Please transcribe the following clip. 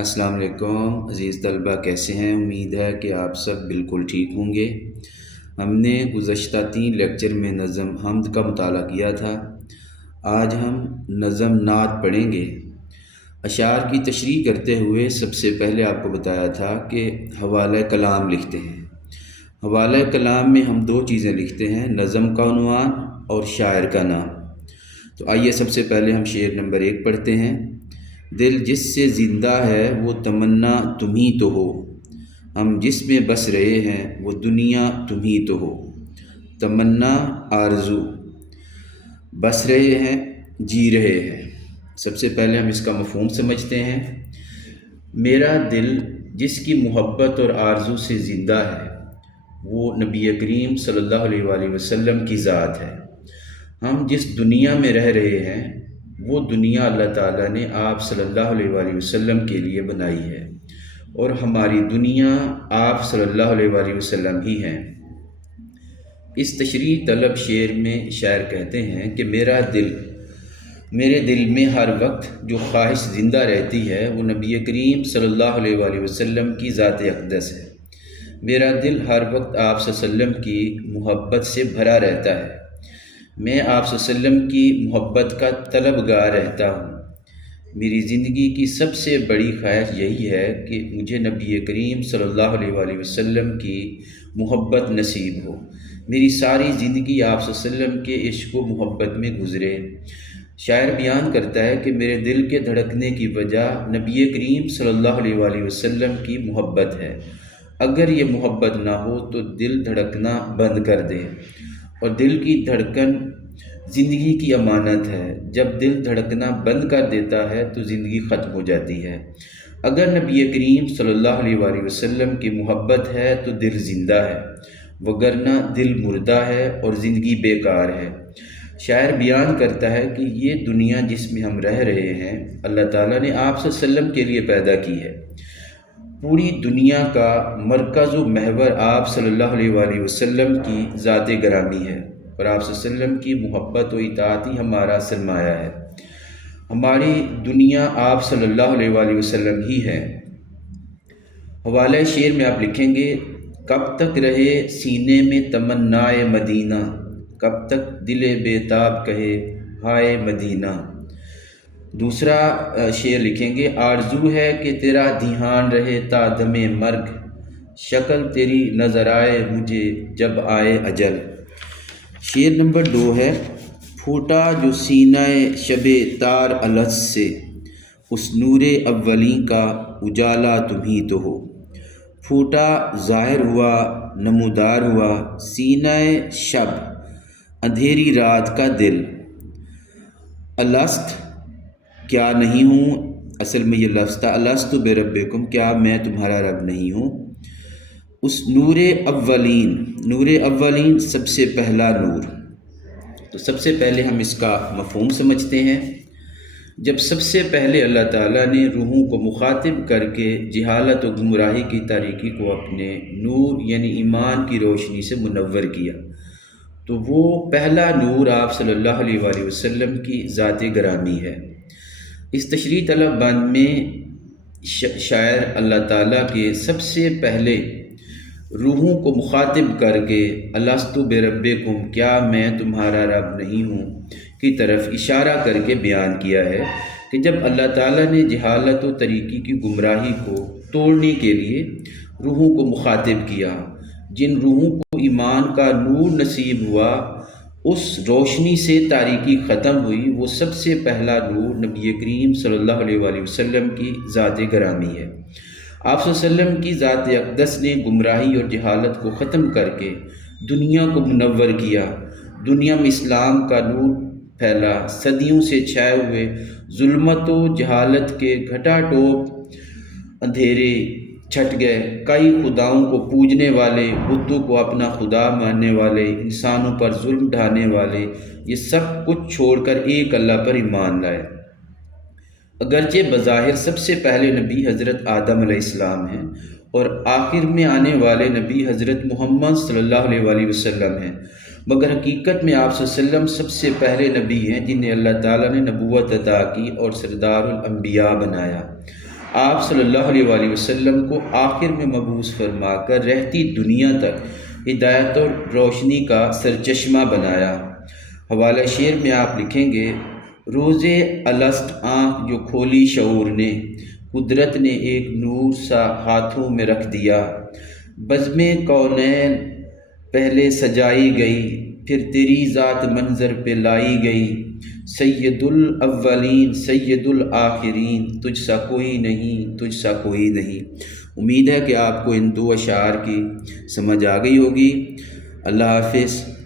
السلام علیکم عزیز طلبہ، کیسے ہیں؟ امید ہے کہ آپ سب بالکل ٹھیک ہوں گے۔ ہم نے گزشتہ 3 لیکچر میں نظم حمد کا مطالعہ کیا تھا۔ آج ہم نظم نعت پڑھیں گے۔ اشعار کی تشریح کرتے ہوئے سب سے پہلے آپ کو بتایا تھا کہ حوالہ کلام لکھتے ہیں۔ حوالہ کلام میں ہم 2 چیزیں لکھتے ہیں، نظم کا عنوان اور شاعر کا نام۔ تو آئیے سب سے پہلے ہم شعر نمبر 1 پڑھتے ہیں۔ دل جس سے زندہ ہے وہ تمنا تم ہی تو ہو، ہم جس میں بس رہے ہیں وہ دنیا تم ہی تو ہو۔ تمنا، آرزو، بس رہے ہیں، جی رہے ہیں۔ سب سے پہلے ہم اس کا مفہوم سمجھتے ہیں۔ میرا دل جس کی محبت اور آرزو سے زندہ ہے وہ نبی کریم صلی اللہ علیہ وآلہ وسلم کی ذات ہے۔ ہم جس دنیا میں رہ رہے ہیں وہ دنیا اللہ تعالیٰ نے آپ صلی اللہ علیہ وآلہ وسلم کے لیے بنائی ہے، اور ہماری دنیا آپ صلی اللہ علیہ وآلہ وسلم ہی ہیں۔ اس تشریح طلب شعر میں شاعر کہتے ہیں کہ میرے دل میں ہر وقت جو خواہش زندہ رہتی ہے وہ نبی کریم صلی اللہ علیہ وآلہ وسلم کی ذات اقدس ہے۔ میرا دل ہر وقت آپ صلی اللہ علیہ وسلم کی محبت سے بھرا رہتا ہے۔ میں آپ صلی اللہ علیہ وسلم کی محبت کا طلبگار رہتا ہوں۔ میری زندگی کی سب سے بڑی خواہش یہی ہے کہ مجھے نبی کریم صلی اللہ علیہ وآلہ وسلم کی محبت نصیب ہو، میری ساری زندگی آپ صلی اللہ علیہ وسلم کے عشق و محبت میں گزرے۔ شاعر بیان کرتا ہے کہ میرے دل کے دھڑکنے کی وجہ نبی کریم صلی اللہ علیہ وآلہ وسلم کی محبت ہے۔ اگر یہ محبت نہ ہو تو دل دھڑکنا بند کر دے، اور دل کی دھڑکن زندگی کی امانت ہے۔ جب دل دھڑکنا بند کر دیتا ہے تو زندگی ختم ہو جاتی ہے۔ اگر نبی کریم صلی اللہ علیہ وآلہ وسلم کی محبت ہے تو دل زندہ ہے، وگرنہ دل مردہ ہے اور زندگی بیکار ہے۔ شاعر بیان کرتا ہے کہ یہ دنیا جس میں ہم رہ رہے ہیں اللہ تعالیٰ نے آپ صلی اللہ علیہ وسلم کے لیے پیدا کی ہے۔ پوری دنیا کا مرکز و محور آپ صلی اللہ علیہ وآلہ وسلم کی ذات گرامی ہے، اور آپ صلی اللہ علیہ وسلم کی محبت و اطاعت ہی ہمارا سرمایہ ہے۔ ہماری دنیا آپ صلی اللہ علیہ وآلہ وسلم ہی ہے۔ حوالہ شعر میں آپ لکھیں گے، کب تک رہے سینے میں تمنائے مدینہ، کب تک دل بیتاب کہے ہائے مدینہ۔ دوسرا شعر لکھیں گے، آرزو ہے کہ تیرا دھیان رہے تا دم مرگ، شکل تیری نظر آئے مجھے جب آئے اجل۔ شعر نمبر 2 ہے، پھوٹا جو سینہ شب تار الحس سے، اس نور اولیں کا اجالا تم ہی تو ہو۔ پھوٹا ظاہر ہوا، نمودار ہوا، سینہ شب اندھیری رات کا دل۔ الست، کیا نہیں ہوں، اصل میں یہ لفظ تھا، الست بربکم، کیا میں تمہارا رب نہیں ہوں۔ اس نور اولین، نور اولین سب سے پہلا نور۔ تو سب سے پہلے ہم اس کا مفہوم سمجھتے ہیں۔ جب سب سے پہلے اللہ تعالیٰ نے روحوں کو مخاطب کر کے جہالت و گمراہی کی تاریکی کو اپنے نور یعنی ایمان کی روشنی سے منور کیا، تو وہ پہلا نور آپ صلی اللہ علیہ وآلہ وسلم کی ذات گرامی ہے۔ اس تشریح طلب بند میں شاعر اللہ تعالیٰ کے سب سے پہلے روحوں کو مخاطب کر کے الست بربکم، کیا میں تمہارا رب نہیں ہوں کی طرف اشارہ کر کے بیان کیا ہے کہ جب اللہ تعالیٰ نے جہالت و طریقی کی گمراہی کو توڑنے کے لیے روحوں کو مخاطب کیا، جن روحوں کو ایمان کا نور نصیب ہوا، اس روشنی سے تاریکی ختم ہوئی، وہ سب سے پہلا نور نبی کریم صلی اللہ علیہ وآلہ وسلم کی ذات گرامی ہے۔ آپ صلی اللہ علیہ وسلم کی ذات اقدس نے گمراہی اور جہالت کو ختم کر کے دنیا کو منور کیا۔ دنیا میں اسلام کا نور پھیلا، صدیوں سے چھائے ہوئے ظلمت و جہالت کے گھٹا ٹوپ اندھیرے چھٹ گئے۔ کئی خداؤں کو پوجنے والے، بتوں کو اپنا خدا ماننے والے، انسانوں پر ظلم ڈھانے والے، یہ سب کچھ چھوڑ کر ایک اللہ پر ایمان لائے۔ اگرچہ بظاہر سب سے پہلے نبی حضرت آدم علیہ السلام ہیں، اور آخر میں آنے والے نبی حضرت محمد صلی اللہ علیہ وآلہ وسلم ہیں، مگر حقیقت میں آپ صلی اللہ علیہ وسلم سب سے پہلے نبی ہیں جنہیں اللہ تعالیٰ نے نبوت عطا کی اور سردار الانبیاء بنایا۔ آپ صلی اللہ علیہ وآلہ وسلم کو آخر میں مبعوث فرما کر رہتی دنیا تک ہدایت اور روشنی کا سرچشمہ بنایا۔ حوالہ شعر میں آپ لکھیں گے، روز الست آنکھ جو کھولی شعور نے، قدرت نے ایک نور سا ہاتھوں میں رکھ دیا۔ بزم کونین پہلے سجائی گئی، پھر تیری ذات منظر پہ لائی گئی۔ سید الاولین سید الآخرین، تجھ سا کوئی نہیں، تجھ سا کوئی نہیں۔ امید ہے کہ آپ کو ان دو اشعار کی سمجھ آ گئی ہوگی۔ اللہ حافظ۔